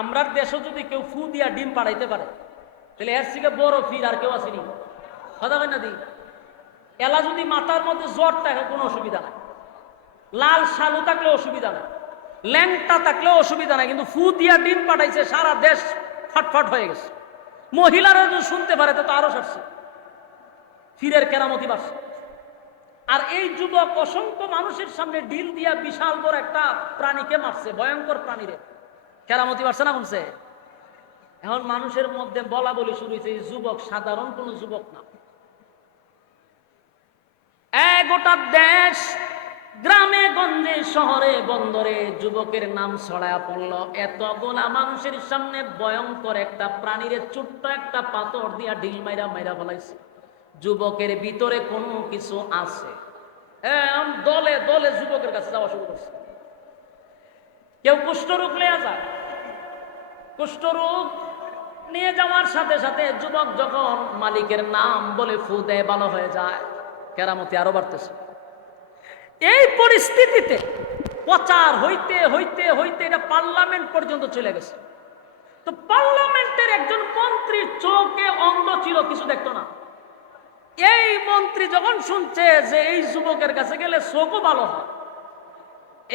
আমরার দেশে যদি কেউ ফু দিয়া ডিম পাড়াইতে পারে তাহলে এর থেকে বড় ফির আর কেউ আসেনি, কথা হয় না দি। এলা যদি মাথার মধ্যে জ্বর থাকে কোনো অসুবিধা নাই, লাল শালু থাকলে অসুবিধা নাই, ল্যাংটা থাকলেও অসুবিধা নাই, কিন্তু ফু দিয়া ডিম পাঠাইছে সারা দেশ ফটফট হয়ে গেছে। মহিলারা যদি শুনতে পারে তো আরো সারছে, ফিরের কেরামতি বাড়ছে। আর এই যুবক অসংখ্য মানুষের সামনে ডিল দিয়া বিশাল বড় একটা প্রাণীকে মারছে, ভয়ঙ্কর প্রাণীরে, কেরামতি বাড়ছে না বলছে। এখন মানুষের মধ্যে বলা বলি শুরু হয়েছে এই যুবক সাধারণ কোন যুবক না। গোটা দেশ, গ্রামে গঞ্জে শহরে বন্দরে যুবকের নাম ছড়ায়া পড়ল। এতগুলা মানুষের সামনে ভয়ঙ্কর একটা প্রাণীরে ছোট্ট একটা পাথর দিয়া ঢিল মাইরা মাইরা ফেলাইছে। যুবকের ভিতরে কোনো কিছু আছে, দলে দলে যুবকের কাছে যাওয়া শুরু করছে। কেউ কুষ্ঠরোগ নিয়ে যায়, কুষ্ঠরোগ নিয়ে যাওয়ার সাথে সাথে যুবক যখন মালিকের নাম বলে ফু দেয় ভালো হয়ে যায়, কেরামতি আরো বাড়তেছে। এই পরিস্থিতিতে প্রচার হইতে হইতে হইতে এটা পার্লামেন্ট পর্যন্ত চলে গেছে। তো পার্লামেন্টের একজন মন্ত্রীর চোখে অন্ধ ছিল, কিছু দেখতো না। এই মন্ত্রী যখন শুনছে যে এই যুবকের কাছে গেলে চোখও ভালো হয়,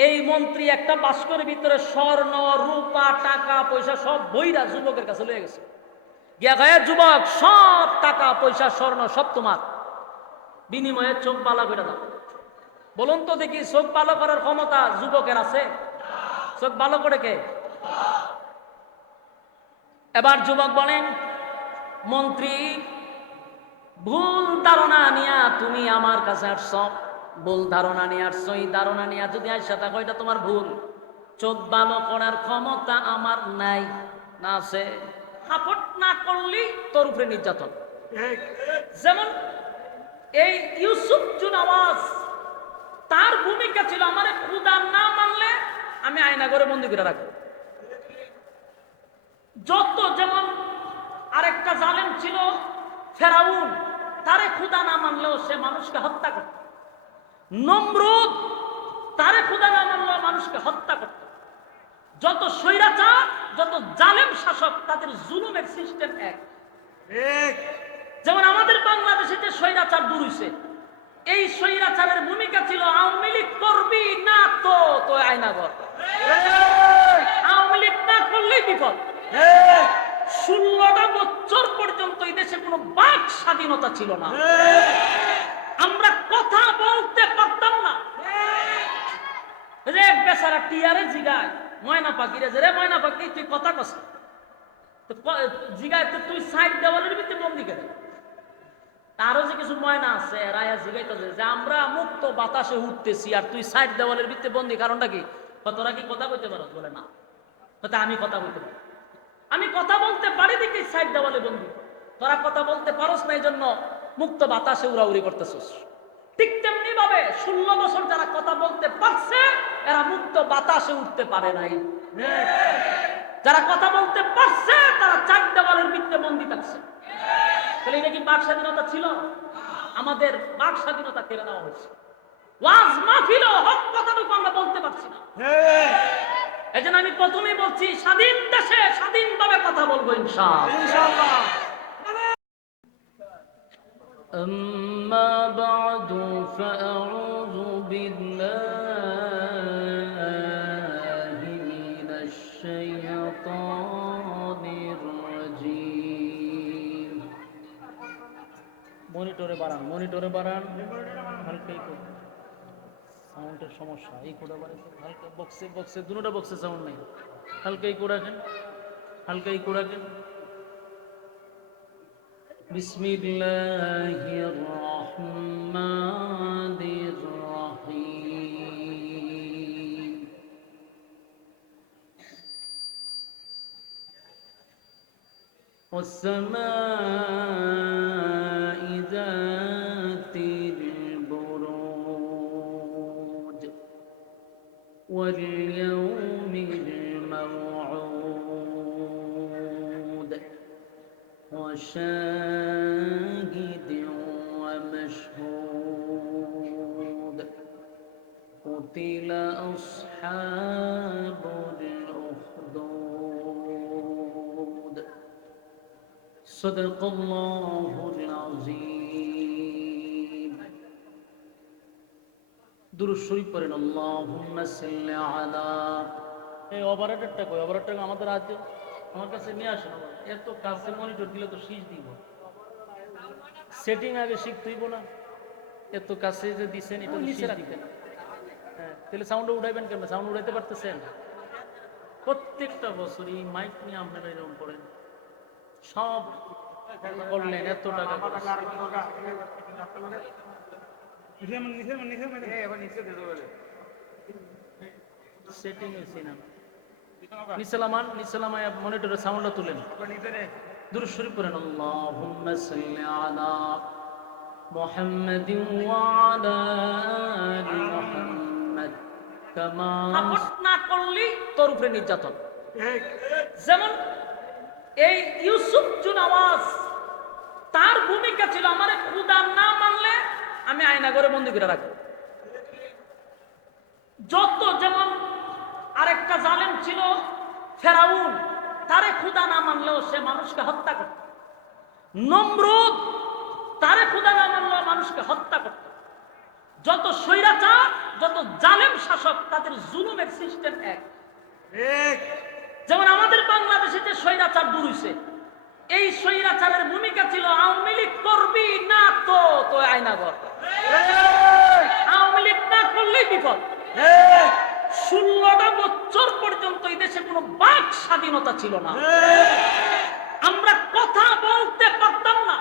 এই মন্ত্রী একটা বাস্কের ভিতরে স্বর্ণ রূপা টাকা পয়সা সব বইরা যুবকের কাছে লয়ে গেছে। গিয়া গায়ে যুবক সব টাকা পয়সা স্বর্ণ সব তোমার, বিনিময়ে চোখ বালা করে দাও। বলুন তো দেখি, চোখ ভালো করার ক্ষমতা যুবকের আছে? চোখ ভালো করে কে? এবার যুবক বলেন, মন্ত্রী ভুল ধারণা নিয়া তুমি আমার কাছে আসছ, ভুল ধারণা নিয়ে আসছো। এই ধারণা নিয়ে যদি আইসা থাকো এটা তোমার ভুল। চোখ ভালো করার ক্ষমতা আমার নাই, না আছে। সাপোর্ট না করলেই তোর উপরে নির্যাতন। যেমন এই ইউসুফ জুনাওয়াজ, তার ভূমিকা ছিল আমারে খুদা না মানলে আমি আয়না করে বন্দি করে রাখবো। যত যেমন আরেকটা জালেম ছিল ফেরাউন, তারে খুদা না মানলেও সে মানুষকে হত্যা করত। নমরুদ, তারে খুদা না মানলেও মানুষকে হত্যা করত। যত স্বৈরাচার, যত জালেম শাসক, তাদের জুলুমের সিস্টেম এক। যেমন আমাদের বাংলাদেশে যে স্বৈরাচার দূর হইছে, এই স্বৈরাচারের ভূমিকা ছিল আওয়ামী লীগ করবি না তো তো আয়নাঘর, আওয়ামী লীগ না করলেই বিপদ। 16টা বছর পর্যন্ত এই দেশে কোনো বাক স্বাধীনতা ছিল না, আমরা কথা বলতে পারতাম না। রে বেচারা টিয়ারে জিগায় ময়না পাখিরে, যে রে ময়না পাখি তুই কথা কস, জিগায় তো তুই সাইড দেওয়ালের ভিতরে বন্দি করে। তারও যে কিছু ময়না আছে রায়া জিগাইতেছে যে আমরা মুক্ত বাতাসে উঠতেছি আর তুই সাইড দেওয়ালের ভিতরে বন্দি, কারণটা কি? তোরা কি কথা বলতে পারো? বলে না। আমি কথা বলতে পারি, আমি কথা বলতে পারি দেখি সাইড দেওয়ালে বন্দি। তোরা কথা বলতে পারোস না, এই জন্য মুক্ত বাতাসে উড়াউড়ি করতেছিস। ঠিক তেমনি ভাবে 16 বছর যারা কথা বলতে পারছে এরা মুক্ত বাতাসে উঠতে পারে নাই। যারা কথা বলতে পারছে তারা 4 দেওয়ালের ভিতরে বন্দি থাকছে। তাহলে এটা কি বাক স্বাধীনতা ছিল? আমাদের বাক স্বাধীনতা কেড়ে নেওয়া হয়েছে। ওয়াজ মাহফিল হক কথাটুকু আমরা বলতে পারছি না। এই জন্য আমি প্রথমেই বলছি, স্বাধীন দেশে স্বাধীনভাবে কথা বলবো ইনশাআল্লাহ। أما بعد فأعوذ بالله من الشيطان الرجيم। মনিটরে বাড়ান, মনিটরে বাড়ান, হালকা সাউন্ডের সমস্যা। এই কোডা বাড়াইছে হালকা, বক্সে বক্সে দুটোটা বক্সে সাউন্ড নাই, হালকা এই কোডাকেন, হালকা এই কোডাকেন। বিসমিল্লাহির রহমানির রহিম। والسماء ذات البروج واليوم الموعود وشاهد ومشهود قتل أصحاب الأخدود সাদাকাল্লাহুল আযীম। দুরূদ শরীফ পড়েন। আল্লাহুম্মা সাল্লি আলা। এই অপারেটরটা কই? অপারেটরকে আমাদের রাজ্য আমার কাছে নিয়ে আসেন। এত কাছে মনিটর দিলে তো শীষ দিব। সেটিং আগে শিখতে হইব না? এত কাছে যে দিছেন এটা নিচে রাখবেন। হ্যাঁ, তাহলে সাউন্ড উঠাইবেন কেন? সাউন্ড উঠাইতে পারতেছেন? প্রত্যেকটা বছরই মাইক নিয়ে আপনারা এরকম করেন, সব করলেন, এত টাকা সেটিং হয়েছে না। নিচেলামান নিচেলামায় মনিটরের সাউন্ডটা তুলেন। দুরূদ শরীফ পড়েন। আল্লাহুম্মা সাল্লি আলা মুহাম্মাদিন ওয়া আলা আলি মুহাম্মাদ কামা। সাপোর্ট না করলি তোর উপরে নির্যাতন। যেমন এই ইউসুফ জুনাওয়াজ, তার ভূমিকা ছিল আমারে খোদা না মানলে আমি আয়না করে বন্দী করে রাখবো। যত যেমন আরেকটা জালেম ছিল ফেরাউন, তারে খোদা না মানলেও সে মানুষকে হত্যা করত। নমরুদ, তারে খোদা না মানলেও মানুষকে হত্যা করত। যত স্বৈরাচার, যত জালেম শাসক, তাদের জুলুমের সিস্টেম এক। যেমন আমাদের বাংলাদেশে যে স্বৈরাচার দূর হইছে, এই স্বৈরাচারের ভূমিকা ছিল আওয়ামী লীগ করবি না তো তো আয়নাঘর। আওয়ামী লীগ না করলেই বিপদ। 16টা বছর পর্যন্ত এই দেশে কোনো বাক স্বাধীনতা ছিল না। আমরা কথা বলতে পারতাম না।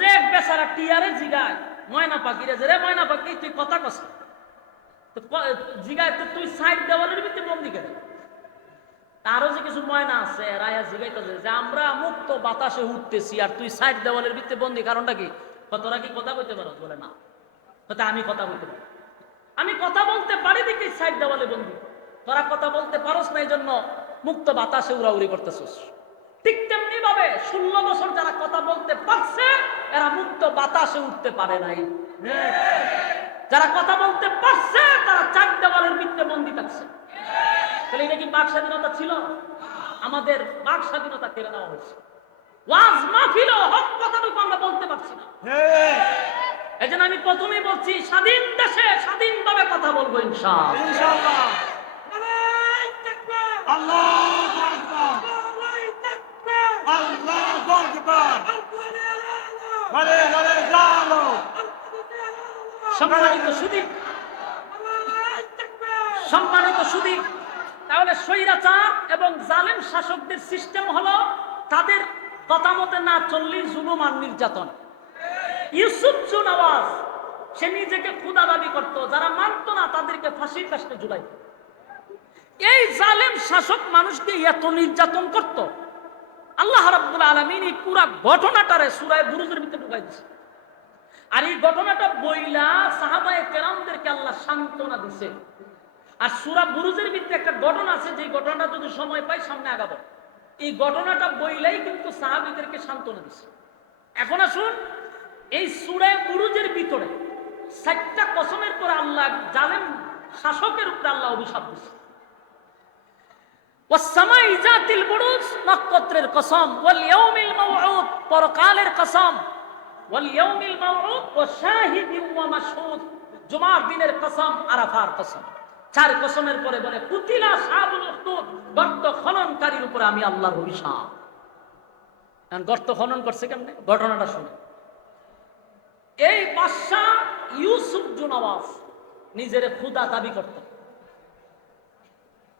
রে বেচারা টিয়ারে জিগায় ময়না পাখিরে, যে রে ময়না পাখি তুই কথা কস, জিগায় তো তুই সাইড দেওয়ালের ভিতরে বন্দি কেন? তারও যে কিছু ময়না আছে রায়া জিগাইতেছে যে আমরা মুক্ত বাতাসে উঠতেছি আর তুই সাইড দেওয়ালের ভিতরে বন্দি, কারণটা কি? তোরা কি কথা বলতে পারো? বলে না। আমি কথা বলতে পারি, আমি কথা বলতে পারি দেখি সাইড দেওয়ালে বন্দি। তোরা কথা বলতে পারস না, এই জন্য মুক্ত বাতাসে উড়াউড়ি করতেছিস। ঠিক তেমনি ভাবে 16 বছর যারা কথা বলতে পারছে এরা মুক্ত বাতাসে উঠতে পারে নাই। যারা কথা বলতে পারছে তারা 4 দেওয়ালের ভিতরে বন্দি থাকছে। তাহলে এটা কি বাক স্বাধীনতা ছিল? আমাদের বাক স্বাধীনতা কেড়ে নেওয়া হয়েছে। ওয়াজ মাহফিলও হক কথাটুকু আমরা বলতে পারছি না। এই জন্য আমি প্রথমেই বলছি, স্বাধীন দেশে স্বাধীনভাবে কথা বলবো ইনশাআল্লাহ। সম্মানিত সুধী, তাহলে স্বৈরাচার এবং জালেম শাসকদের সিস্টেম হলো তাদের কথা মতে না চললেই জুলুম আর নির্যাতন। ইউসুফ জুনাওয়াজ সে নিজেকে খোদা দাবি করত, যারা মানত না তাদেরকে ফাঁসির কাস্টে ঝুলাইত। এই জালেম শাসক মানুষকে এত নির্যাতন করত, আল্লাহ রাব্বুল আলামিন এই পুরা ঘটনাটারে সূরা বুরুজের ভিতরে ঢুকাই দিয়েছে। আর এই ঘটনাটা বইলা সাহাবায়ে কেরামদেরকে আল্লাহ সান্ত্বনা দিছে। আর সূরা বুরুজের ভিতরে একটা ঘটনা আছে, যে ঘটনাটা যদি সময় পাই সামনে আগাবো। এই ঘটনাটা বইলাই কিন্তু সাহাবীদেরকে সান্ত্বনা দিছে। এখন আসুন, এই সূরা বুরুজের ভিতরে 7টা কসমের পরে আল্লাহ জালেম শাসকের উপরে আল্লাহ অভিশাপ দিছে। ওয়াস-সামাই যাতিল বুরুজ, নক্ষত্রের কসম, ওয়াল ইয়াউমিল মাউউদ, পরকালের কসম, ওয়াল ইয়াউমিল মাউউদ ওয়া শাহিদিন ওয়া মাশহুদ, জুমার দিনের কসম, আরাফার কসম। 4 কসমের পরে বলে কুতিলা আসহাবুল উখদুদ, গর্ত খননকারীর উপরে আমি আল্লাহর অভিশাপ। কারণ গর্ত খনন করছে কেমনে? ঘটনাটা শুনে। এই বাদশা ইউসুফ জুনাওয়াজ নিজের খোদা দাবি করত।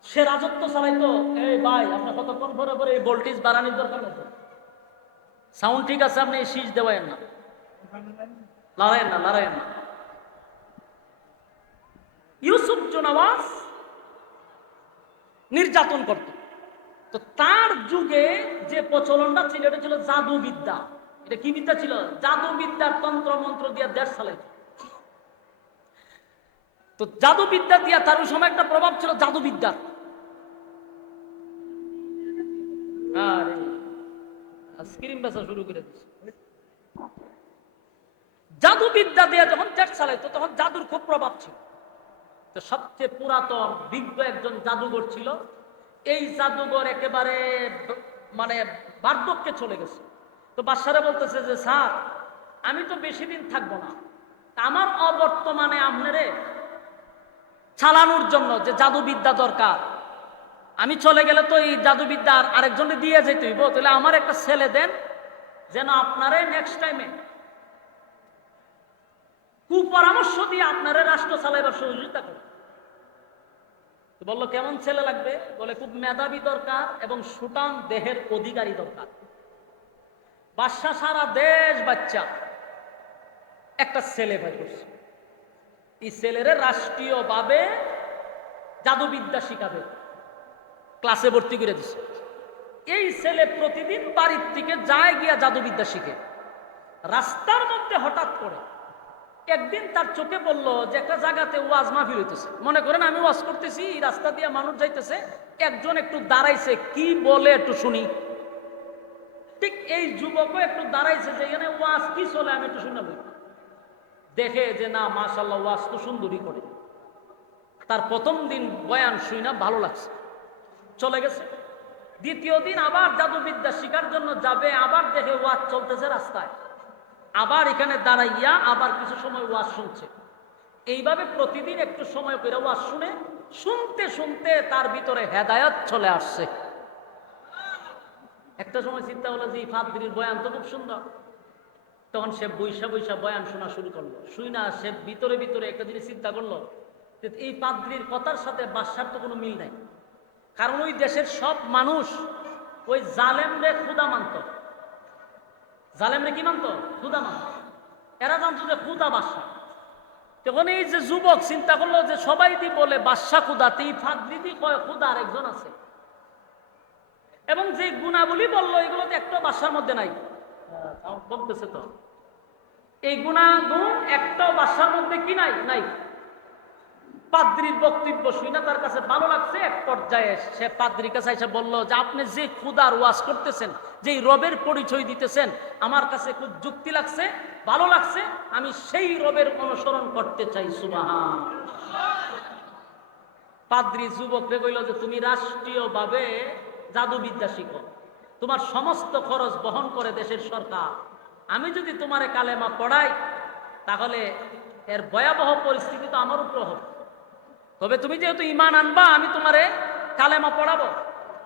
সে রাজত্ব চালাইতো। এই ভাই, আপনার কতক্ষণ পরে পরে এই ভোল্টেজ বাড়ানোর দরকার নেই। সাউন্ড ঠিক আছে, আপনি শীষ দেওয়ায়েন না, লড়াইয়েন না। ইউসুফ জুনাওয়াজ নির্যাতন করত। তো তার যুগে যে প্রচলনটা ছিল এটা ছিল জাদুবিদ্যা। এটা কি বিদ্যা ছিল? জাদুবিদ্যার তন্ত্র মন্ত্র দিয়ে দেশ চালাইত। তো জাদুবিদ্যা দিয়া তার ওই সময় একটা প্রভাব ছিল জাদুবিদ্যার। আরে আইসক্রিম বেচা শুরু করে দিচ্ছে। জাদুবিদ্যা দিয়ে যখন দেশ চালাইতো তখন জাদুর খুব প্রভাব ছিল। তো সবচেয়ে পুরাতন বিজ্ঞ একজন জাদুঘর ছিল। এই জাদুঘর একেবারে মানে বার্ধক্যে চলে গেছে। তো বাদশারে বলতেছে যে স্যার আমি তো বেশি দিন থাকবো না, আমার অবর্তমানে আপনারে চালানোর জন্য যে জাদুবিদ্যা দরকার, আমি চলে গেলে তো এই জাদুবিদ্যা আরেকজনে দিয়ে যেতে হইব, তাহলে আমার একটা ছেলে দেন যেন আপনারে নেক্সট টাইমে কুপরামর্শ দিয়ে আপনারে রাষ্ট্র চালাইবার সহযোগিতা করে। বললো কেমন ছেলে লাগবে? বলে খুব মেধাবী দরকার এবং সুটাম দেহের অধিকারী দরকার। বাদশা সারা দেশ বাচ্চা একটা ছেলে ভাই করছে, এই ছেলেরে রাষ্ট্রীয়ভাবে জাদুবিদ্যা শিখাবে, ক্লাসে ভর্তি করে দিছে। এই ছেলে প্রতিদিন বাড়ির থেকে যায় গিয়া জাদুবিদ্যা শিখে। রাস্তার মধ্যে হঠাৎ করে একদিন তার চোখে পড়ল যে একটা জায়গাতে ওয়াজ মাহফিল হইতেছে। মনে করেন আমি ওয়াজ করতেছি, এই রাস্তা দিয়ে মানুষ যাইতেছে, একজন একটু দাঁড়াইছে, কি বলে একটু শুনি। ঠিক এই যুবকও একটু দাঁড়াইছে যে এখানে ওয়াজ কি চলে আমি একটু শুনে বলি। দেখে যে না মাশাআল্লাহ ওয়াজ তো সুন্দরই করে। তার প্রথম দিন বয়ান শুই না ভালো লাগছে, চলে গেছে। দ্বিতীয় দিন আবার জাদুবিদ্যা শিখার জন্য যাবে, আবার দেখে ওয়াজ চলতেছে রাস্তায়, আবার এখানে দাঁড়াইয়া আবার কিছু সময় ওয়াজ শুনছে। এইভাবে প্রতিদিন একটু সময় করে ওয়াজ শুনে, শুনতে শুনতে তার ভিতরে হেদায়েত চলে আসছে। একটা সময় চিন্তা হলো যে ফাদরির বয়ান তো খুব সুন্দর, তখন সে বৈশা বৈশা বয়ান শোনা শুরু করলো। শুই না সে ভিতরে ভিতরে একটা জিনিস চিন্তা করলো যে এই পাদ্রির কথার সাথে বাদশার তো কোনো মিল নাই। কারণ ওই দেশের সব মানুষ ওই জালেমরে খুদা মানত। জালেমরে কি মানত? খুদা মানত। এরা জানতো যে খুদা বাদশা। তখন এই যে যুবক চিন্তা করলো যে সবাই দি বলে বাদশা খুদা, এই ফাদরিদি কয় খুদা আরেকজন আছে, এবং যে গুণাবলী বললো এগুলো তো একটা বাদশার মধ্যে নাই। বলতেছে তো এই গুণাগুণ একটাও বাদশার মধ্যে কি নাই? নাই। পাদ্রির বক্তব্য শুই না তার কাছে ভালো লাগছে। এক পর্যায়ে সে পাদ্রির কাছে এসে বলল যে আপনি যে খুদার ওয়াজ করতেছেন, যে রবের পরিচয় দিতেছেন, আমার কাছে খুব যুক্তি লাগছে, ভালো লাগছে, আমি সেই রবের অনুসরণ করতে চাই। সুবহান। পাদ্রি যুবকরে কইল যে তুমি রাষ্ট্রীয়ভাবে জাদুবিদ্যা শিখো, তোমার সমস্ত খরচ বহন করে দেশের সরকার। আমি যদি তোমারে কালেমা পড়াই তাহলে এর ভয়াবহ পরিস্থিতি তো আমার উপর হবে। তবে তুমি যেহেতু ঈমান আনবা আমি তোমারে কালেমা পড়াবো,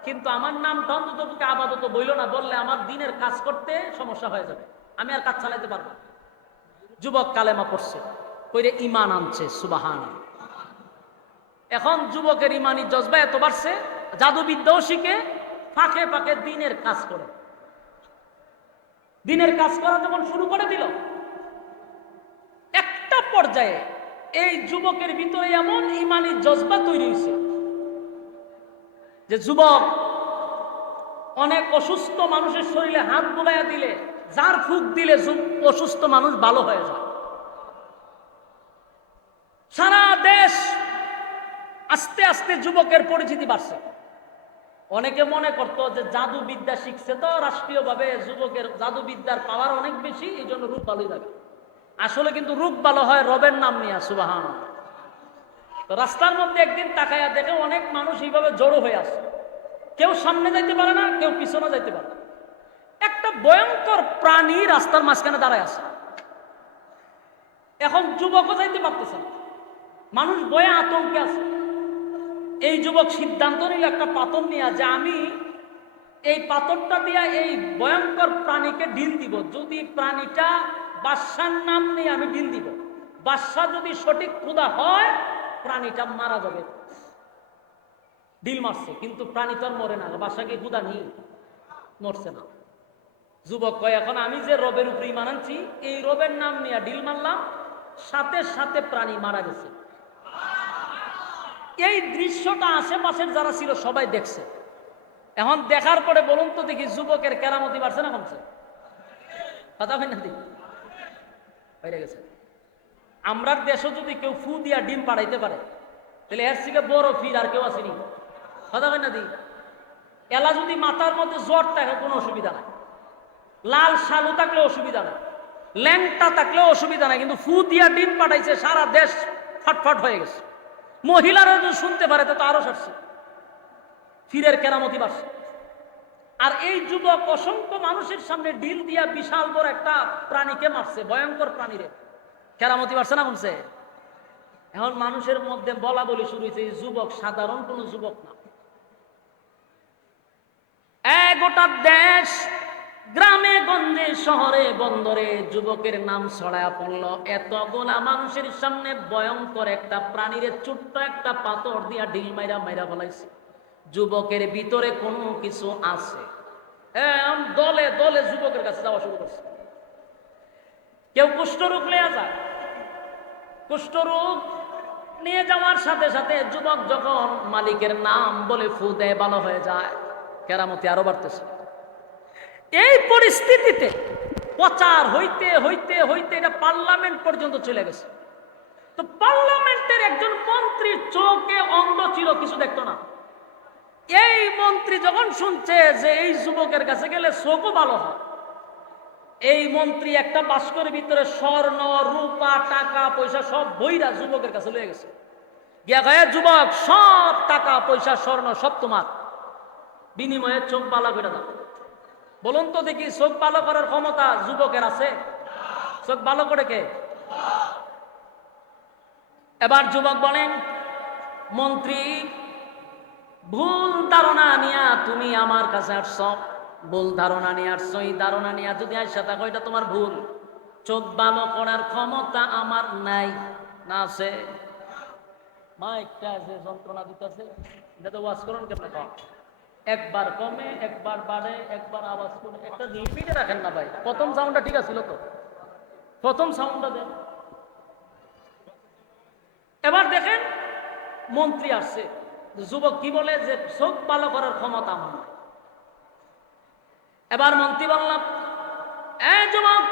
কিন্তু আমার নামটা অন্তত আপাতত বইল না, বললে আমার দিনের কাজ করতে সমস্যা হয়ে যাবে, আমি আর কাজ চালাইতে পারবো। যুবক কালেমা পড়ছে, কইরে ঈমান আনছে। সুবহান। এখন যুবকের ঈমানি জজবা এত বাড়ছে, জাদুবিদ্যাও শিখে ফাঁকে ফাঁকে দিনের কাজ করে। দিনের কাজ করা যখন শুরু করে দিল, একটা পর্যায়ে এই যুবকের ভিতরে এমন ঈমানি জজবা তৈরি হয়েছে যে যুবক অনেক অসুস্থ মানুষের শরীরে হাত বুলাইয়া দিলে, যার ফুক দিলে অসুস্থ মানুষ ভালো হয়ে যায়। সারা দেশ আস্তে আস্তে যুবকের পরিচিতি বাড়ছে। অনেকে মনে করতো যে জাদুবিদ্যা শিখছে তো রাষ্ট্রীয়ভাবে যুবকের জাদুবিদ্যার পাওয়ার অনেক বেশি, এই জন্য রূপ ভালোই থাকে। আসলে কিন্তু রূপ ভালো হয় রবের নাম নিয়ে। সুবহান। তো রাস্তার মধ্যে একদিন তাকায়া দেখে অনেক মানুষ এইভাবে জড়ো হয়ে আসে, কেউ সামনে যাইতে পারে না, কেউ পিছনে যাইতে পারে না। একটা ভয়ঙ্কর প্রাণী রাস্তার মাঝখানে দাঁড়ায় আছে। এখন যুবকও যাইতে পারতেছে না, মানুষ ভয়ে আতঙ্কে আছে। এই যুবক সিদ্ধান্ত নিল একটা পাথর নিয়ে যে আমি এই পাথরটা দিয়া এই ভয়ঙ্কর প্রাণীকে ঢিল দিব। যদি প্রাণীটা বাদশার নাম নিয়ে আমি ঢিল দিব, বাদশা যদি সঠিক খুদা হয় প্রাণীটা মারা যাবে। ঢিল মারছে, কিন্তু প্রাণী তো আর মরে না। বাদশাকে খুদা নেই, মরছে না। যুবক কয় এখন আমি যে রবের উপরে ঈমান আনছি, এই রবের নাম নিয়ে ঢিল মারলাম, সাথে সাথে প্রাণী মারা গেছে। এই দৃশ্যটা আশেপাশের যারা ছিল সবাই দেখছে। এখন দেখার পরে বলুন তো দেখি যুবকের কেরামতি বাড়ছে না কমছে? কথা হয় না? বাইরে গেছে। আমরা দেশে যদি কেউ ফু দিয়া ডিম পাড়াইতে পারে তাহলে এর থেকে বড় ফির আর কেউ আসেনি। কথা হয় না? দি এলা যদি মাথার মধ্যে জ্বর থাকে কোনো অসুবিধা নাই, লাল শালু থাকলে অসুবিধা নাই, ল্যাংটা থাকলেও অসুবিধা নাই, কিন্তু ফু দিয়া ডিম পাঠাইছে, সারা দেশ ফটফট হয়ে গেছে। মহিলারা যদি শুনতে পারে তো আরো সারছে, ফিরের কেরামতি বাড়ছে। আর এই যুবক অসংখ্য মানুষের সামনে ডিল দিয়া বিশাল বড় একটা প্রাণীকে মারছে, ভয়ঙ্কর প্রাণীরে কেরামতি মারছে না বলছে। এখন মানুষের মধ্যে বলা বলি শুরু হয়েছে এই যুবক সাধারণ কোন যুবক না। গোটা দেশ, গ্রামে গঞ্জে শহরে বন্দরে যুবকের নাম ছড়ায়া পড়ল। এতগুলা মানুষের সামনে ভয়ঙ্কর একটা প্রাণীরে ছোট্ট একটা পাথর দিয়া ঢিল মাইরা মাইরা ফেলাইছে। যুবকের ভিতরে কোনো কিছু আছে, দলে দলে যুবকের কাছে যাওয়া শুরু করছে। কেউ কুষ্ঠরোগ নিয়ে যায়, কুষ্ঠরোগ নিয়ে যাওয়ার সাথে সাথে যুবক যখন মালিকের নাম বলে ফু দেয় ভালো হয়ে যায়। কেরামতি আরো বাড়তেছে। এই পরিস্থিতিতে প্রচার হইতে হইতে হইতে এটা পার্লামেন্ট পর্যন্ত চলে গেছে। তো পার্লামেন্টের একজন মন্ত্রীর চোখে অন্ধ ছিল, কিছু দেখতো না। এই মন্ত্রী যখন শুনছে যে এই যুবকের কাছে গেলে চোখও ভালো হয়, এই মন্ত্রী একটা বাস্কের ভিতরে স্বর্ণ রূপা টাকা পয়সা সব বইরা যুবকের কাছে লয়ে গেছে। গিয়া গায়ে যুবক সব টাকা পয়সা স্বর্ণ সব তোমার, বিনিময়ে চোখ ভালো করে দাও। বলুন তো দেখি, চোখ ভালো করার ক্ষমতা যুবকের আছে? চোখ ভালো করে কে? এবার যুবক বলেন, মন্ত্রী ভুল ধারণা নিয়া তুমি আমার কাছে আসছ, ভুল ধারণা নিয়ে আসছো। এই ধারণা নিয়ে যদি আসা থাকো এটা তোমার ভুল। চোখ ভালো করার ক্ষমতা আমার নাই। না আছে? মাইকটা আছে, যন্ত্রণা দিতেছে, এটা তো ওয়াজ করুন কেমন কম, একবার কমে একবার বাড়ে একবার আওয়াজ করে, একটা রিপিটে রাখেন না ভাই। প্রথম সাউন্ডটা ঠিক আছিল তো, প্রথম সাউন্ডটা দেন। এবার দেখেন মন্ত্রী আসছে, যুবক কি বলে যে চোখ ভালো করার ক্ষমতা আমার নাই। এবার মন্ত্রী বললাম, এই যুবক,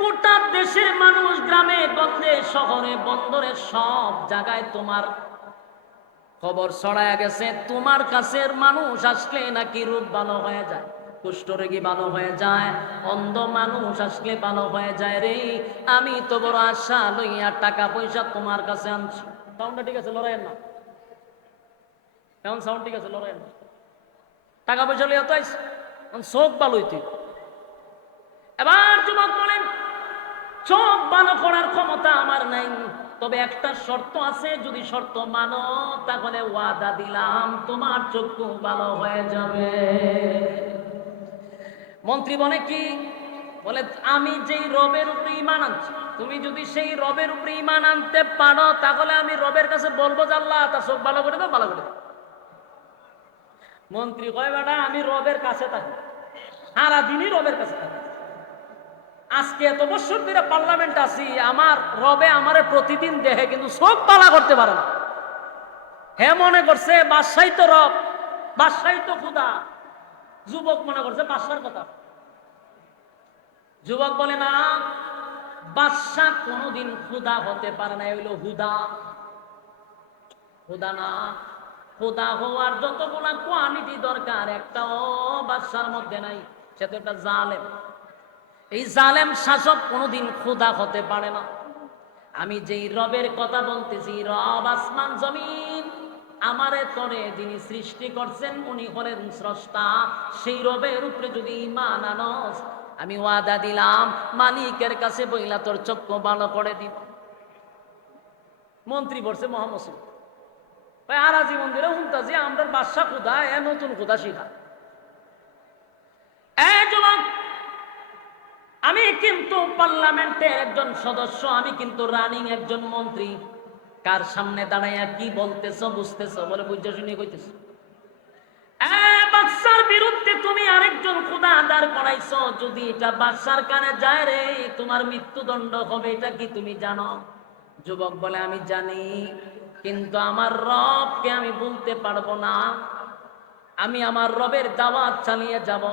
গোটা দেশের মানুষ গ্রামে গঞ্জে শহরে বন্দরে সব জায়গায় তোমার খবর ছড়ায় গেছে। তোমার কাছের মানুষ আসলে নাকি রূপ ভালো হয়ে যায়, কুষ্ঠরোগী ভালো হয়ে যায়, অন্ধ মানুষ আসলে ভালো হয়ে যায় রে। আমি তো বড় আশা লইয়া টাকা পয়সা তোমার কাছে আনছি। সাউন্ডটা ঠিক আছে, লড়াইয়ের না এমন সাউন্ড ঠিক আছে, লড়াইয়ের না। টাকা পয়সা লইয়া তো আইস, চোখ ভালো হইতে। এবার যুবক বলেন, চোখ ভালো করার ক্ষমতা আমার নাই, তবে একটা শর্ত আছে, যদি শর্ত মানো তাহলে ওয়াদা দিলাম তোমার চক্ষু ভালো হয়ে যাবে। মন্ত্রী বলে কি? বলে আমি যেই রবের উপরে ঈমান আনছি, তুমি যদি সেই রবের উপরে ঈমান আনতে পারো তাহলে আমি রবের কাছে বলবো যে আল্লাহ তার চোখ ভালো করে দাও, ভালো করে দাও। মন্ত্রী কয়, বেটা আমি রবের কাছে থাকি, সারাদিনই রবের কাছে থাকি, আজকে এত বছর ধরে পার্লামেন্ট আছি, আমার রবে আমারে প্রতিদিন দেখে কিন্তু চোখ পালা করতে পারে না। হে মনে করছে বাদশাহী তো রব, বাদশাহী তো খুদা। যুবক মনে করছে বাদশার কথা। যুবক বলে না, বাদশাহ কোনোদিন খুদা হতে পারে না, হইল হুদা। হুদা না, খুদা হওয়ার যতগুলা কোয়ালিটি দরকার একটাও বাদশার মধ্যে নাই, সে তো একটা জালেম। এই জালেম শাসক কোনোদিন খুদা হতে পারে না। আমি যেই রবের কথা বলতেছি, রব আসমান জমিন আমারে তরে যিনি সৃষ্টি করছেন উনি হলেন স্রষ্টা, সেই রবের উপরে যদি ঈমান আনস আমি ওয়াদা দিলাম মালিকের কাছে বইলা তোর চক্ষু ভালো করে দিব। মন্ত্রী বলছে মোহাম্মদ ভাই আরাজি মন্দিরে হুনতাছি আমরা বাদশা খুদা, এ নতুন খুদা শিখা। আমি কিন্তু পার্লামেন্টের একজন সদস্য, আমি কিন্তু রানিং একজন মন্ত্রী। কার সামনে দাঁড়াইয়া কি বলতেছ বুঝতেছ? বলে বুঝতে শুনি কইতেছ। বাদশার বিরুদ্ধে তুমি আরেকজন খুদা দাঁড় করাইছ, যদি এটা বাদশার কানে যায় রে তোমার মৃত্যুদণ্ড হবে, এটা কি তুমি জানো? যুবক বলে আমি জানি, কিন্তু আমার রবকে আমি বলতে পারবো না, আমি আমার রবের দাওয়াত চালিয়ে যাব।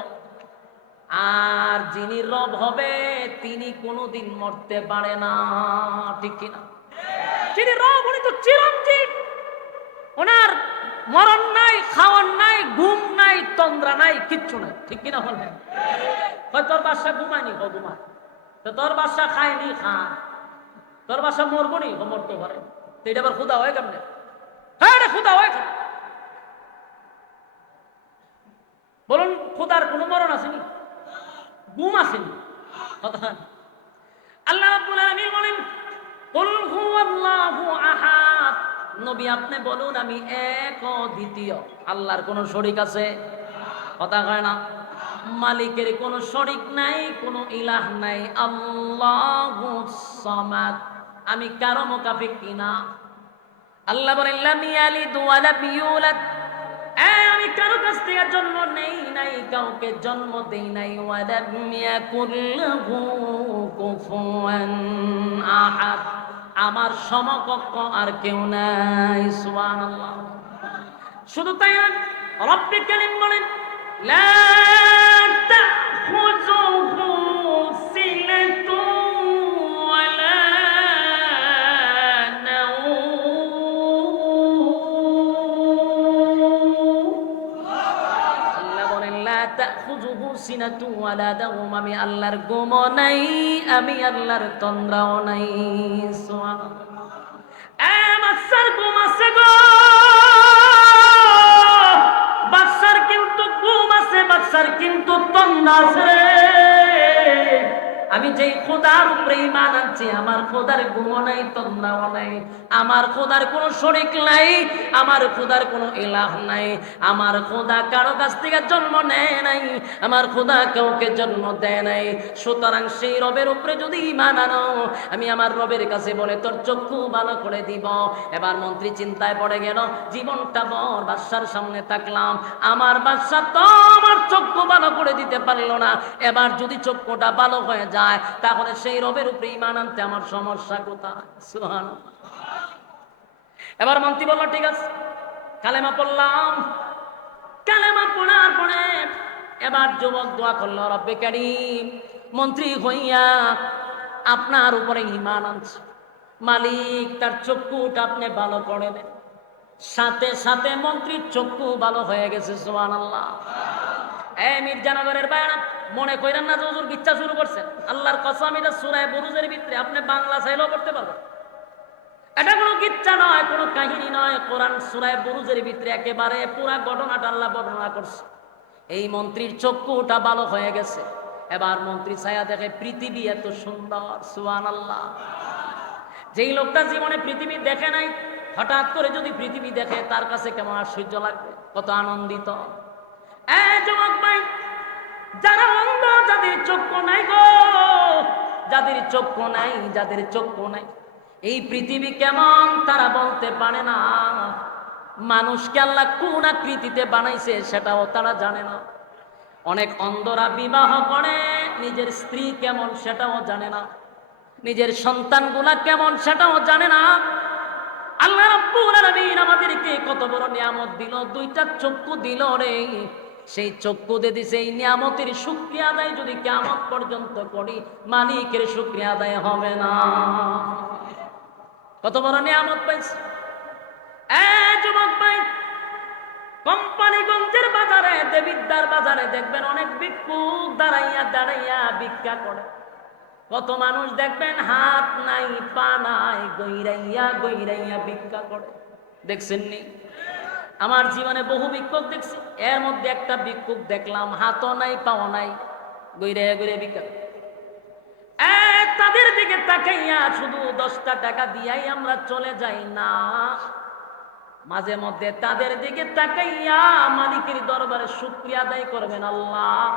আর যিনি রব হবে তিনি কোনোদিন মরতে পারে না, ঠিক কিনা? যিনি রব উনি তো চিরঞ্জীব, ওনার মরণ নাই, খাওয়ার নাই, ঘুম নাই, তন্দ্রা নাই, কিচ্ছু নাই, ঠিক কিনা বলবেন? তোর বাদশা ঘুমায়নি, ঘুমায় তো, তোর বাদশা খায়নি, খা, তোর বাদশা মরবো নি, মরতে পারে, তো এটা আবার খুদা হয় কেমনে? হ্যাঁ এটা খুদা হয়। বলুন খোদার কোনো মরণ আসেনি, ঘুম আসেনি? আল্লাহ রাব্বুল আলামিন বলেন কুল হুয়াল্লাহু আহাদ, নবী আপনি বলুন আমি এক ও দ্বিতীয়। আল্লাহর কোনো শরীক আছে? কথা কয় না। মালিকের কোনো শরীক নাই, কোনো ইলাহ নাই। আল্লাহুস সামাদ, আমি কারো মুকাফিকি না। আল্লাহ বলেন লাম ইয়ালিদ ওয়া লাম ইউলাদ, আমি কারো কাছ থেকে জন্ম নেই নাই, কাউকে জন্ম দেই নাই। ওয়া লাম ইয়াকুল লাহু কুফুয়ান আহাদ, আমার সমকক্ষ আর কেউ নাই। সুবহানাল্লাহ। শুধু তাই না, রব্বে কারীম বলেন লা তাখুযুহু সিনাতুন ওয়ালা নাওম, আমি আল্লাহর ঘুমও নাই, আমি আল্লাহর তন্দ্রাও নাই। বাচ্চার ঘুম আছে গো, বাচ্চার কিন্তু ঘুম আছে, বাচ্চার কিন্তু তন্দ্রা আছে। আমি যেই খোদার উপরে ঈমান আনছি, আমার খোদার ঘুমও নাই, তন্দ্রাও নাই। আমার খোদার কোনো শরীক নাই, আমার খোদার কোনো ইলাহ নাই। আমার খোদা কারো কাছ থেকে জন্ম নেয় নাই, আমার খোদা কাউকে জন্ম দেয় নাই। সুতরাং সেই রবের উপরে যদি ঈমান আনো, আমি আমার রবের কাছে বলে তোর চক্ষু ভালো করে দিব। এবার মন্ত্রী চিন্তায় পড়ে গেল, জীবনটা বড় বাদশার সামনে থাকলাম, আমার বাদশা তো আমার চক্ষু ভালো করে দিতে পারলো না। এবার যদি চক্ষুটা ভালো হয়ে যায়, তাহলে সেই রবের উপরে ঈমান আনতে আমার সমস্যা কোথায়? সুবহানাল্লাহ। এবার মন্ত্রী বলল ঠিক আছে, কালেমা পড়লাম। কালেমা পড়ার পরে এবার যুবক দোয়া করলো, রব্বে কারীম মন্ত্রী হইয়া আপনার উপরে ঈমান আনছে, মালিক তার চক্ষুটা আপনি ভালো করে দেন। সাথে সাথে মন্ত্রীর চক্ষু ভালো হয়ে গেছে। সুবহানাল্লাহ। মির্জানগরের বাইরা মনে করেন না যে হুজুর গিচ্ছা শুরু করছেন। আল্লাহর কসম, এটা সূরা বুরুজের ভিতরে আপনি বাংলা চাইলেও পড়তে পারবেন। এটা কোনো গিচ্ছা নয়, কোনো কাহিনী নয়। কোরআন সূরা বুরুজের ভিতরে একেবারে পুরা ঘটনাটা আল্লাহ বর্ণনা করছে। এই মন্ত্রীর চক্ষুটা ভালো হয়ে গেছে। এবার মন্ত্রী ছায়া দেখে পৃথিবী এত সুন্দর। সুবহানাল্লাহ। যেই লোকটা জীবনে পৃথিবী দেখে নাই, হঠাৎ করে যদি পৃথিবী দেখে, তার কাছে কেমন আশ্চর্য লাগবে, কত আনন্দিত। যুবক ভাই, যারা অন্ধ, যাদের চক্ষু নাই গো, যাদের চক্ষু নাই, যাদের চক্ষু নাই, এই পৃথিবী কেমন তারা বলতে পারে না। মানুষকে আল্লাহ কোন আকৃতিতে বানাইছে সেটাও তারা জানে না। অনেক অন্ধরা বিবাহ করে, নিজের স্ত্রী কেমন সেটাও জানে না, নিজের সন্তানগুলা কেমন সেটাও জানে না। আল্লাহ রাব্বুল আলামিন আমাদেরকে কত বড় নিয়ামত দিল, দুইটা চক্ষু দিল রে। সেই চক্ষু দিয়ে দিছে, এই নিয়ামতের শুকরিয়া আদায় যদি কিয়ামত পর্যন্ত করি, মালিকের শুকরিয়া আদায় হবে না। কত বড় নিয়ামত পাইছে। যুবক ভাই, কোম্পানিগঞ্জের বাজারে, দেবিদ্যার বাজারে দেখবেন অনেক ভিক্ষুক দাঁড়াইয়া দাঁড়াইয়া ভিক্ষা করে। কত মানুষ দেখবেন হাত নাই, পা নাই, গইরাইয়া গইরাইয়া ভিক্ষা করে। দেখছেন নি? আমার জীবনে বহু ভিক্ষুক দেখছি, এর মধ্যে একটা ভিক্ষুক দেখলাম হাতও নাই, পাও নাই, গইরাইয়া গইরাইয়া ভিক্ষা। তাদের দিকে তাকাইয়া শুধু 10টা টাকা দিয়াই আমরা চলে যাই না, মাঝে মধ্যে তাদের দিকে তাকাইয়া মালিকের দরবারে শুকরিয়া আদায় করবেন। আল্লাহ,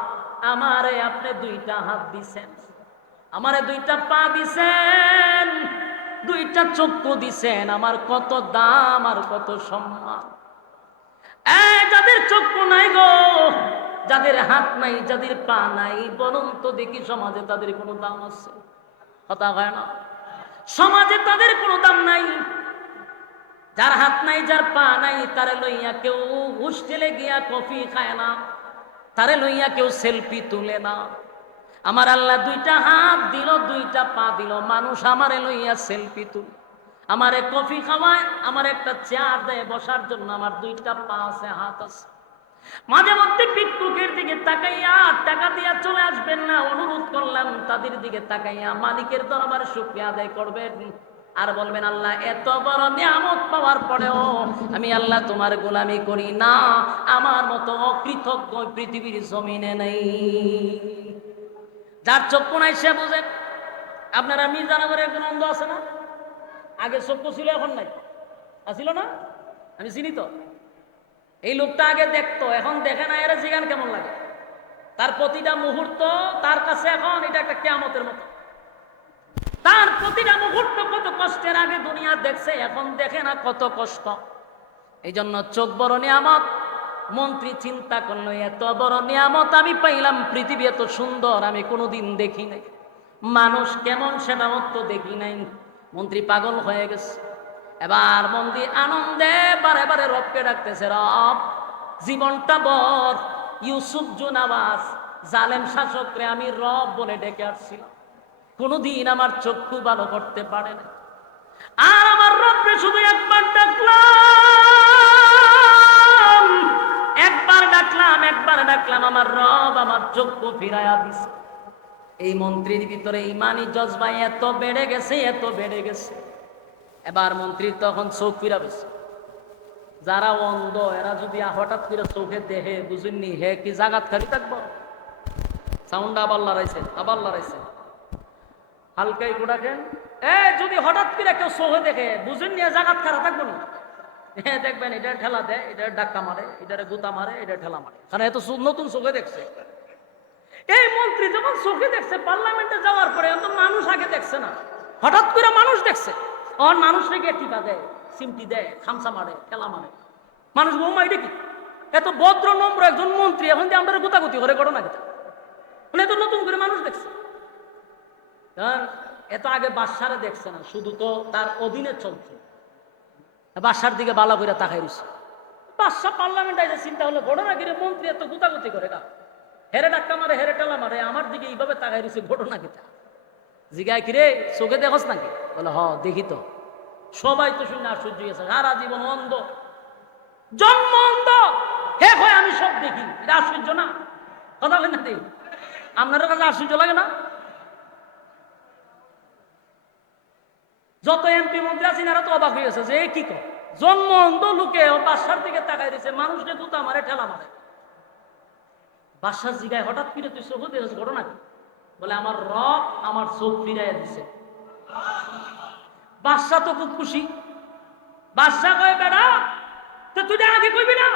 আমারে আপনি 2টা হাত দিছেন, আমারে 2টা পা দিছেন, 2টা চক্ষু দিছেন, আমার কত দাম আর কত সম্মান। যাদের চক্ষু নাই গো, যাদের হাত নাই, যাদের পা নাই, বলুন তো দেখি সমাজে তাদের কোনো দাম আছে? কথা হয় না। সমাজে তাদের কোনো দাম নাই। যার হাত নাই, যার পা নাই, তারে লইয়া কেউ হোস্টেলে গিয়া কফি খায় না, তারে লইয়া কেউ সেলফি তুলে না। আমার আল্লাহ 2টা হাত দিল, 2টা পা দিল, মানুষ আমারে লইয়া সেলফি তুলে, আমারে কফি খাওয়ায়, আমার একটা চেয়ার দেয় বসার জন্য, আমার 2টা পা আছে, হাত আছে। মাঝে মধ্যে ভিক্ষুকের দিকে তাকাইয়া টাকা দিয়া চলে আসবেন না, অনুরোধ করলাম তাদের দিকে তাকাইয়া মালিকের দরবারে শুকরিয়া আদায় করবেন। আর বলবেন আল্লাহ এত বড় নিয়ামত পাওয়ার পরেও আমি আল্লাহ তোমার গোলামি করি না, আমার মতো অকৃতজ্ঞ পৃথিবীর জমিনে নেই। যার চক্ষু নাই সে বুঝেন। আপনারা মির্জানগরে একজন অন্ধ আছে না? আগে চক্ষু ছিল, এখন নাই, আছিল না? আমি চিনি তো। এই লোকটা আগে দেখতো, এখন দেখে না। এরা জিগান কেমন লাগে? তার প্রতিটা মুহূর্ত তার কাছে এখন এটা একটা কিয়ামতের মতো। তার প্রতিটা মুহূর্ত কত কষ্টের, আগে দুনিয়া দেখছে, এখন দেখে না কত কষ্ট। এই জন্য চোখ বড় নিয়ামত। মন্ত্রী চিন্তা করলো এত বড় নিয়ামত আমি পাইলাম, পৃথিবী এত সুন্দর আমি কোনোদিন দেখি নাই, মানুষ কেমন সেটা তো দেখি নাই। মন্ত্রী পাগল হয়ে গেছে। এবার মন্ত্রী আনন্দে বারে বারে রবকে ডাকতেছে, রব জীবনটা বর ইউসুফ জুনাবাস জালেম শাসকরে আমি রব বলে ডেকে আসছিলাম, কোনোদিন আমার চক্ষু ভালো করতে পারে না। আর আমার রবকে শুধু একবার ডাকলাম, একবার ডাকলাম, আমার রব আমার চক্ষু ফিরাইয়া দিছে। এই মন্ত্রীর ভিতরে ইমানি জজবা এত বেড়ে গেছে, এত বেড়ে গেছে। এবার মন্ত্রীর তখন চোখ ফিরা বেছে। যারা অন্ধ এরা যদি হঠাৎ করে চোখে দেখে, বুঝেননি হে কি জাগাত খালি থাকবো। সাউন্ড আবার লড়াইছে হালকাই গোড়াকেন। যদি হঠাৎ করে কেউ চোখে দেখে, বুঝেননি জাগাত খারাপ থাকবো না। হ্যাঁ দেখবেন এটা ঠেলা দেয়, এটা ডাক্কা মারে, এটারে গুতা মারে, এটা ঠেলা মারে, কারণ এত নতুন চোখে দেখছে। এই মন্ত্রী যখন চোখে দেখছে পার্লামেন্টে যাওয়ার পরে, তো মানুষ আগে দেখছে না, হঠাৎ করে মানুষ দেখছে। আর মানুষ রেখে টিপা দেয়, সিমটি দেয়, খামসা মারে, ঠেলা মারে। মানুষ বৌমা এটা কি এত ভদ্র নম্র একজন মন্ত্রী, এখন দিয়ে আমরা গুতাগুতি করে ঘটনা কেটে এত নতুন করে মানুষ দেখছে। কারণ এত আগে বাদশারে দেখছে না, শুধু তো তার অধীনে চলছে। বাদশার দিকে বালা করে তাকাই দিচ্ছে। বাদশা পার্লামেন্ট আইসে, চিন্তা হলো ঘটনা কিরে মন্ত্রী এত গুতাগুতি করে গা, হেরে ডাক্কা মারে, হেরে টেলা মারে, আমার দিকে এইভাবে তাকাই দিচ্ছে, ঘটনা কিটা? জিগায় কিরে চোখে দেখস নাকি? বলে হ দেখি তো। সবাই তো শুনে আশ্চর্য গেছে, সারা জীবন অন্ধ, জন্ম অন্ধ, হে হয় আমি সব দেখি। এটা আশ্চর্য না? কথা বলেন না, দেখি আপনার কাছে আশ্চর্য লাগে না? যত এমপি মন্ত্রী আছেন এরা তো অবাক হয়ে গেছে যে কি কর, জন্ম অন্ধ লোকে বাদশার দিকে তাকাই দিচ্ছে, মানুষকে গুতা মারে, ঠেলা মারে। বাদশার জিগায় হঠাৎ ফিরে তুই চোখ দেখেছ, ঘটনা কি? বলে আমার রব আমার চোখ ফিরাইয়া দিছে। বাদশা তো খুব খুশি। বাদশা কয় বেড়া তো তুই আগে কইবি না?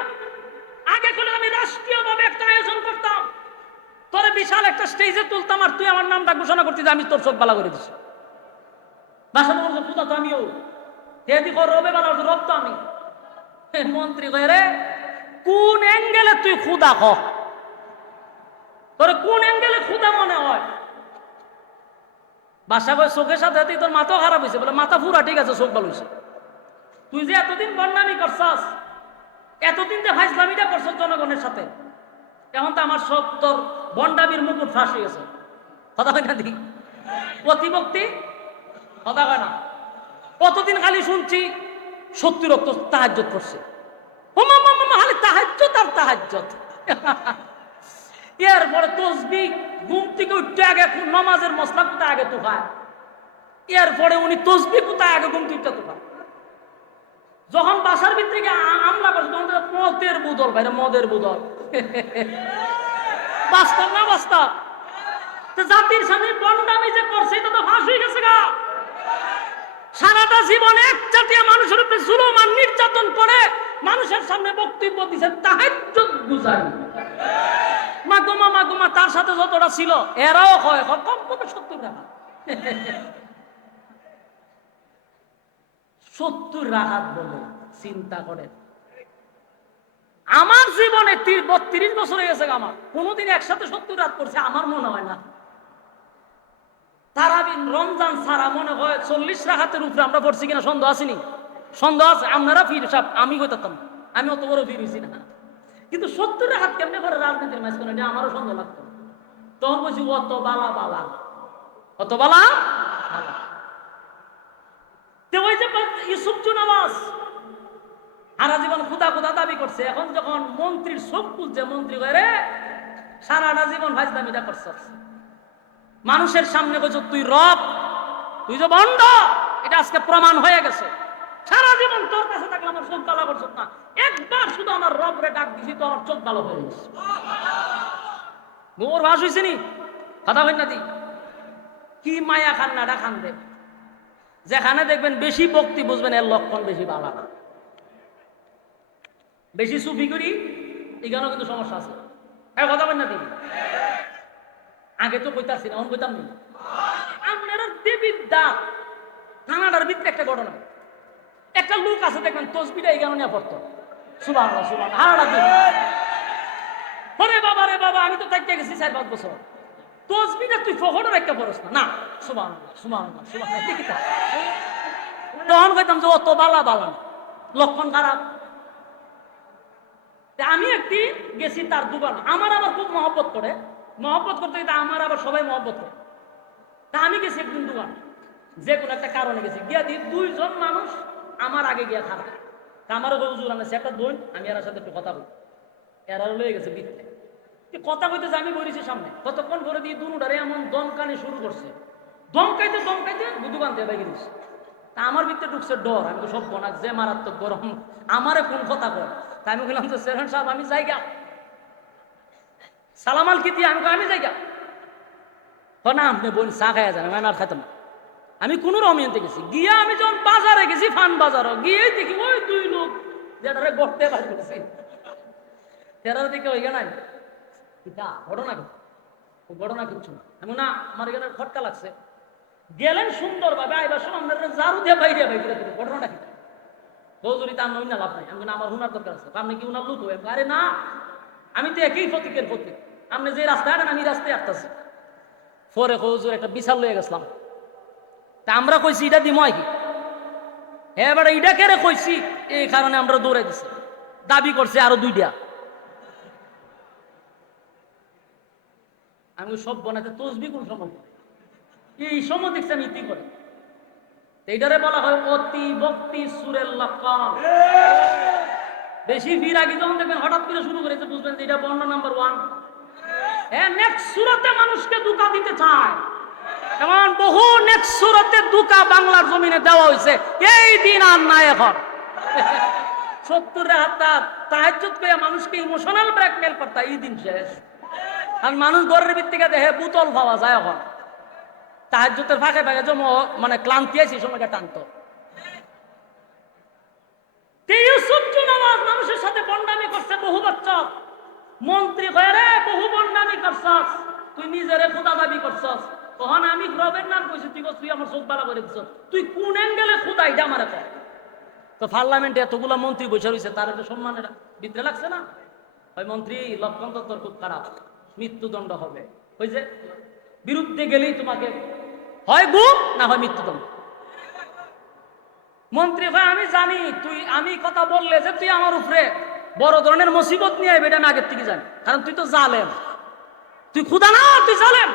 আগে করলে আমি রাষ্ট্রীয়ভাবে একটা আয়োজন করতাম, তোরে বিশাল একটা স্টেজে তুলতাম, আর তুই আমার নামটা ঘোষণা করতি যে আমি তোর চোখ বালা করে দিছি। বাদশা বলছে পুতা তো আমিও হেদি কর, রবে বালা রব তো আমি। মন্ত্রী কয় রে কোন অ্যাঙ্গেলে তুই খুদা খ, তোর কোন অ্যাঙ্গেলে খুদা মনে হয়? বাদশা কয় চোখের সাথে তোর মাথাও খারাপ হয়েছে। বলে মাথা পুরা ঠিক আছে, চোখ ভালো হয়েছে। তুই যে এতদিন বন্যামি করছস, এতদিন যে ফাইজলামিটা করছস জনগণের সাথে, এখন তো আমার সব তোর বন্ডামির মুকুট ফাঁস হয়ে গেছে। কথা হয় না দি প্রতিভক্তি, কথা হয় না? কতদিন খালি শুনছি 70 রক্ত তাহাজ্জুদ করছে, খালি তাহাজ্জুদ আর তাহাজ্জুদ। এরপরে তসবিহ, ঘুম থেকে উঠতে আগে নামাজের মশলা কোথায় আগে তো খায়, এরপরে উনি তসবিহ কোথায় আগে ঘুম থেকে তো খায়। যখন বাসার ভিতরে আমলা করছে তখন মদের বুদল, ভাই মদের বুদল। বাস্তব না বাস্তব? জাতির সামনে বন্ডামি যে করছে এটা তো ফাঁস হয়ে গেছে গা। সারাটা জীবন এক জাতীয় মানুষের উপরে জুলুম আর নির্যাতন করে মানুষের সামনে বক্তব্য দিছে তাহাজ্জুদ গুজারি। মাগুমা তার সাথে যতটা ছিল এরাও হয় কমপক্ষে 70 টাকা। 70 রাকাত বলে চিন্তা করেন। আমার জীবনে 32 বছর হয়ে গেছে, আমার কোনোদিন একসাথে 70 রাত করছে আমার মনে হয় না। তারাবিন রমজান ছাড়া মনে হয় 40 রাকাতের উপরে আমরা পড়ছি কিনা সন্দেহ আসেনি? সন্দেহ আছে? আপনারা ফির সব, আমি কইতাম আমি অত বড় ফির হইছি না। কিন্তু 70 রাকাত কেমনে করে রাজনীতির মাঝখানে, এটা আমারও সন্দেহ লাগতো। তখন বলছি অত বালা অত বালা। ওই যে ইউসুফ জুনাবাস সারা জীবন খুদা দাবি করছে, এখন যখন মন্ত্রীর চোখ খুলছে, মন্ত্রী করে সারাটা জীবন ফাইজলামিটা করছস, মানুষের সামনে কইছ তুই রব, তুই যে ভণ্ড, এটা এটা আজকে প্রমাণ হয়ে গেছে। সারা জীবন তোর কাছে থাকলে আমার চোখ ভালো করছ না, একবার শুধু আমার রবরে ডাক দিছি তো আমার চোখ ভালো হয়ে গেছে। মোর ভাস হয়েছে নি কথা হয় না দি কি মায়া খান্নাটা খান দেব, যেখানে দেখবেন বেশি ভক্তি বুঝবেন এর লক্ষণ বেশি ভালো না। বেশি সুফি করি এখানেও কিন্তু সমস্যা আছে। কথা বল না দিদি, আগে তো কইতাছি না, এখন কইতাম নি। আপনারা দেবীর ডাক থানাটার ভিতরে একটা ঘটনা, একটা লোক আছে দেখবেন তসবিটা এখানে নিয়ে পড়তো, সুবহানাল্লাহ সুবহানাল্লাহ হারাটা দিন। ওরে বাবা রে বাবা, আমি তো থাকতে গেছি 4-5 বছর, তসবিটা তুই ফখরের একটা পড়স না, না সুবহানাল্লাহ সুবহানাল্লাহ সুবহানাল্লাহ ঠিক আছে। তখন কইতাম যে অত বালা বালা না, লক্ষণ খারাপ। আমি একটি গেছি তার দোকান, আমার আবার খুব মহব্বত করে, মহব্বত করতে গেলে আমার আবার সবাই মহব্বত করে। তা আমি গেছি একদিন দোকান, যে কোনো একটা কারণে গেছি, গিয়া দিই 2 জন মানুষ আমার আগে গিয়া খারাপ। আমারও হুজুর আনছে একটা দোন, আমি এর সাথে একটু কথা বলি, এরা লয়ে গেছে বিতে কথা কইতেছে, আমি বলেছি সামনে, কতক্ষণ করে দিয়ে দুটারে এমন দমকানি শুরু করছে, দমকাইতে দমকাইতে দোকান থেকে বাইরে দিচ্ছে। তা আমার ভিতরে ঢুকছে ডর, আমি তো সব বনাক যে মারাত্মক গরম, আমারে কোন কথা কয়। তা আমি বললাম তো চেয়ারম্যান সাহেব আমি যাইগা, সালামাল কি দিয়ে আমি যাইগা। না আপনি বোন চা খাইয়া যান, আমি আর খাইতাম না। আমি কোন রমিয়ানতে গেছি, গিয়া আমি যখন বাজারে গেছি, ফান বাজারও গিয়ে দেখি ওই 2 লোক যেটারে গড়তে বাড়ি করেছি, তেরার দিকে ওই নাই ঘটনা কি, ঘটনা কিচ্ছু না। এমন না আমার এখানে খটকা লাগছে, গেলেন সুন্দর ভাবে, আইবার সময় আপনার জারু দিয়ে বাইরে বাইরে ঘটনাটা কি হজুরি তার নই না লাভ নাই। আমি আমার হুনার দরকার আছে, আপনি কি উনার লুক হবে? আরে না, আমি তো একই প্রতীকের প্রতীক, আপনি যে রাস্তায় আনেন আমি রাস্তায় আসতেছি। পরে হজুর একটা বিশাল লয়ে গেছিলাম, তা আমরা কইছি এটা দিম কি, এবার এটা কেড়ে কইছি, এই কারণে আমরা দৌড়াই দিছি। দাবি করছে আরো 2টা, আমি সব বনাতে তসবি কোন সময় এই সময় দেখছি আমি ইতি করে। এইটারে বলা হয় অতি ভক্তি সুরের লক্ষণ। বেশি বিরাগী যখন দেখবেন হঠাৎ করে শুরু করেছে, বুঝবেন যে এটা বর্ণ নাম্বার 1। হ্যাঁ, নেক্সট সুরতে মানুষকে ধোঁকা দিতে চায়, এমন বহু নেক্সট সুরতে ধোঁকা বাংলার জমিনে দেওয়া হয়েছে, এই দিন আর নাই এখন। 70 হাজার তাহাজ্জুদ করে মানুষকে ইমোশনাল ব্ল্যাকমেল করতা, এই দিন শেষ। আর মানুষ ঘরের ভিত্তিকে দেখে বোতল পাওয়া যায় এখন, তাহাজ্জুদের ফাঁকে ফাঁকে জমা মানে ক্লান্তি আছে সময়টা টানতো। মানুষের সাথে বন্ডামি করছে বহু বছর, মন্ত্রী হয়ে রে বহু বন্ডামি করছস, তুই নিজেরে খোদা দাবি করছস। তখন আমি রবের নাম কইছি, তুই আমার চোখ বালা করে দিছস, তুই কোন অ্যাঙ্গেলে খোদা এটা আমার কর। তো পার্লামেন্টে এতগুলা মন্ত্রী বসে রয়েছে, তার একটা সম্মানের বিদ্রে লাগছে না? ওই মন্ত্রী লক্ষণ তো তোর খুব খারাপ, মৃত্যুদণ্ড হবে, ওই যে বিরুদ্ধে গেলেই তোমাকে হয় গুম না হয় মৃত্যুদণ্ড। মন্ত্রী ভাই আমি জানি তুই, আমি কথা বললে যে তুই আমার উপরে বড় ধরনের মুসিবত নিয়ে আইবে, এটা আমি আগের থেকে জানি, কারণ তুই তো জালেম, তুই খুদা না, তুই জালেম।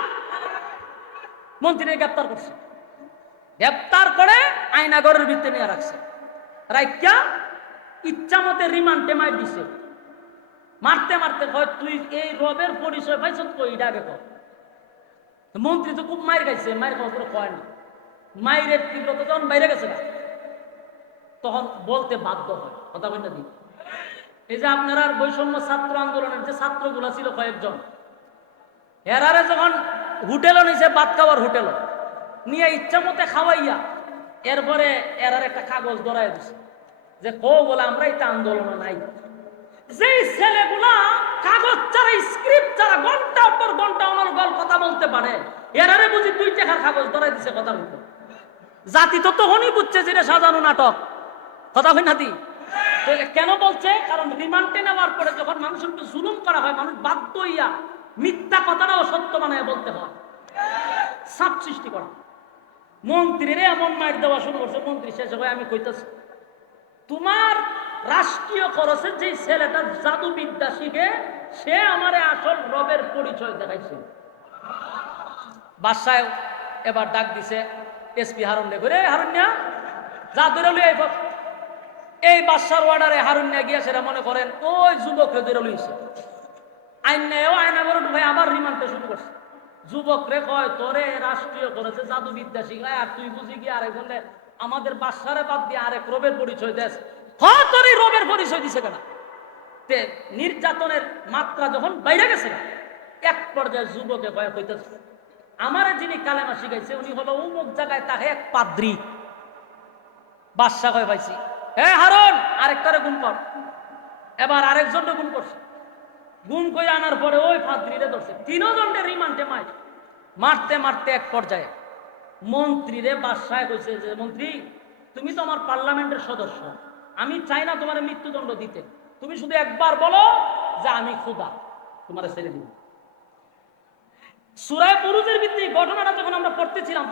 মন্ত্রী গ্রেপ্তার করছে, গ্রেপ্তার করে আয়নাগরের ভিতরে নিয়ে রাখছে, রাইকা ইচ্ছা মতে রিমান্ডে মার দিছে। মারতে মারতে হয় তুই এই রবের পরিচয় পাইছ কই, এটা আগে কর। মন্ত্রী তো খুব মায়ের খাইছে, মায়ের খাওয়া করে কয় না, মায়ের তীব্রতা যখন বাইরে গেছে না, তখন বলতে বাধ্য হয়। কথা বলতে দিই, এই যে আপনারা বৈষম্য ছাত্র আন্দোলনের যে ছাত্রগুলা ছিল কয়েকজন, এরারে যখন হোটেলও নিছে, ভাত খাওয়ার হোটেলও নিয়ে ইচ্ছা মতে খাওয়াইয়া, এরপরে এরার একটা কাগজ ধরাই দিছে যে কো বলে আমরা এটা আন্দোলন নাই। যেই ছেলেগুলা কাগজ ছাড়া স্ক্রিপ্ট ছাড়া ঘন্টার পর ঘন্টা অনর্গল কথা বলতে পারে, এরারে বুঝি 2 টাকার কাগজ ধরাই দিছে কথার মতো। জাতি তো তখনই বুঝছে যে এটা সাজানো নাটক। কথা হয় নাতি? কেন বলছে? কারণ রিমান্ডে নেওয়ার পরে যখন মানুষের উপর জুলুম করা হয়, মানুষ বাধ্য হইয়া মিথ্যা কথাটাও সত্য বানায় বলতে হয়, চাপ সৃষ্টি করা। মন্ত্রীরে এমন মার দেওয়া শুরু করছে, মন্ত্রী শেষ হয় আমি কইতেছি তোমার রাষ্ট্রীয় খরচের যে ছেলেটা জাদুবিদ্যা শিখে, সে আমারে আসল রবের পরিচয় দেখাইছে। বাসায় এবার ডাক দিছে এসপি হারুন্যা করে, হারুন্যা যা ধরে লই আইব। এই বাদশার অর্ডারে হারুন্যা গিয়া সেটা মনে করেন ওই যুবকরে ধরে লইছে, আয়না করে ঢুকাই আবার রিমান্ডে শুরু করছে। যুবক রে কয় তোরে রাষ্ট্রীয় করেছে জাদুবিদ্যা শিখায়, আর তুই বুঝি কি আরেকজনের আমাদের বাসারে বাদ দিয়ে আরেক রবের পরিচয় দেশ হতরি রবের পরিচয় দিছে কেন তে নির্যাতনের মাত্রা যখন বাইরে গেছে না এক পর্যায়ে যুবকে ভয় হইতেছে আমার যিনি কালেমা শিখাইছে উনি হলো অমুক জায়গায় তাকে এক পাদ্রী বাদশা কয় পাইছি হে হারুন আরেকটারে গুম কর এবার আরেকজনকে গুম করছে গুম করে আনার পরে ওই পাদ্রীরে ধরছে তিনজনকে রিমান্ডে মারতে মারতে এক পর্যায়ে মন্ত্রীরে বাদশায় কইছে যে মন্ত্রী তুমি তো আমার পার্লামেন্টের সদস্য আমি চাই না তোমার মৃত্যুদণ্ড দিতে তুমি শুধু একবার বলো যে আমি খোদা তোমার ছেড়ে দিব সূরা বুরুজের ভিত্তিক ঘটনাটা যখন আমরা পড়তেছিলাম